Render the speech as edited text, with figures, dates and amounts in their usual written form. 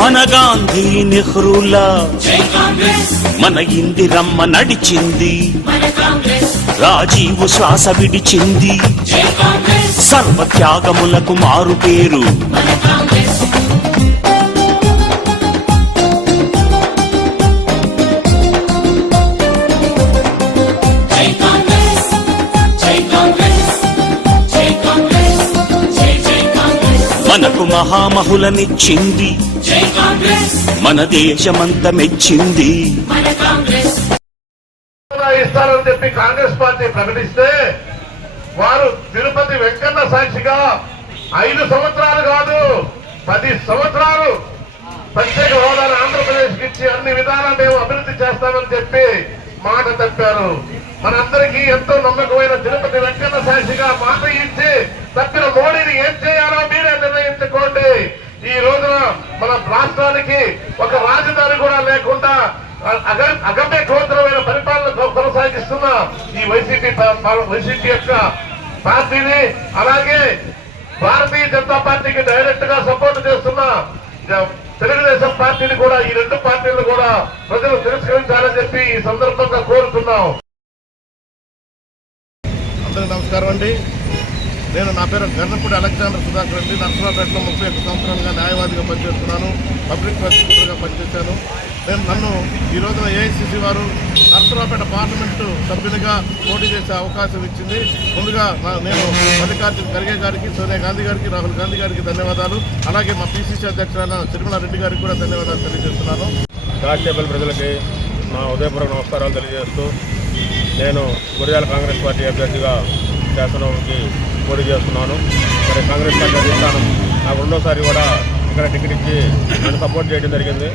మన గాంధీ నెహ్రూలా మన ఇందిరమ్మ నడిచింది, రాజీవ్ శ్వాస విడిచింది, సర్వత్యాగములకు మారు పేరు మనకు మహామహులనిచ్చింది, మన దేశమంతా మెచ్చింది. ఇస్తారని చెప్పి కాంగ్రెస్ పార్టీ ప్రకటిస్తే వారు తిరుపతి వెంకన్న సాక్షిగా 5 సంవత్సరాలు కాదు 10 సంవత్సరాలు ప్రత్యేక హోదాను ఆంధ్రప్రదేశ్ కి ఇచ్చి అన్ని విధాలా మేము అభివృద్ధి చేస్తామని చెప్పి మాట తప్పారు. మనందరికీ ఎంతో నమ్మకమైన తిరుపతి వెంకన్న సాక్షిగా మాట ఇచ్చి తప్పిన మోడీని ఏం చేయాలో మీరే నిర్ణయించుకోండి. ఈ రోజున మన రాష్ట్రానికి ఒక రాజధాని కూడా లేకుండా అగమ్య గోచరమైన పరిపాలన కొనసాగిస్తున్న ఈ వైసీపీ యొక్క పార్టీని, అలాగే భారతీయ జనతా పార్టీకి డైరెక్ట్ గా సపోర్ట్ చేస్తున్న తెలుగుదేశం పార్టీని కూడా, ఈ 2 పార్టీలను కూడా ప్రజలు తిరస్కరించాలని చెప్పి ఈ సందర్భంగా కోరుతున్నాం. అందరికీ నమస్కారం అండి. నా పేరు గన్నపూడి అలెగ్జాండర్ సుధాకర్ రెడ్డి. నర్సరావుపేటలో 31 సంవత్సరాలుగా న్యాయవాదిగా పనిచేస్తున్నాను, పబ్లిక్ ప్రాసిక్యూటర్గా పనిచేశాను. నన్ను ఈ రోజున ఏఐసిసి వారు నర్సరావుపేట పార్లమెంటు సభ్యునిగా పోటీ చేసే అవకాశం ఇచ్చింది. ముందుగా నేను మల్లికార్జున ఖర్గే గారికి, సోనియా గాంధీ గారికి, రాహుల్ గాంధీ గారికి ధన్యవాదాలు. అలాగే మా పిసిసి అధ్యక్షులైన తిరుమలారెడ్డి గారికి కూడా ధన్యవాదాలు తెలియజేస్తున్నాను. కానిస్టేబుల్ ప్రజలకి నా ఉదయపూర్వక నమస్కారాలు తెలియజేస్తూ, నేను గురిజాల కాంగ్రెస్ పార్టీ అభ్యర్థిగా శాసనసభకి పోటీ చేస్తున్నాను. మరి కాంగ్రెస్ పార్టీ అధిష్టానం నాకు 2వసారి కూడా ఇక్కడ టికెట్ ఇచ్చి నన్ను సపోర్ట్ చేయడం జరిగింది.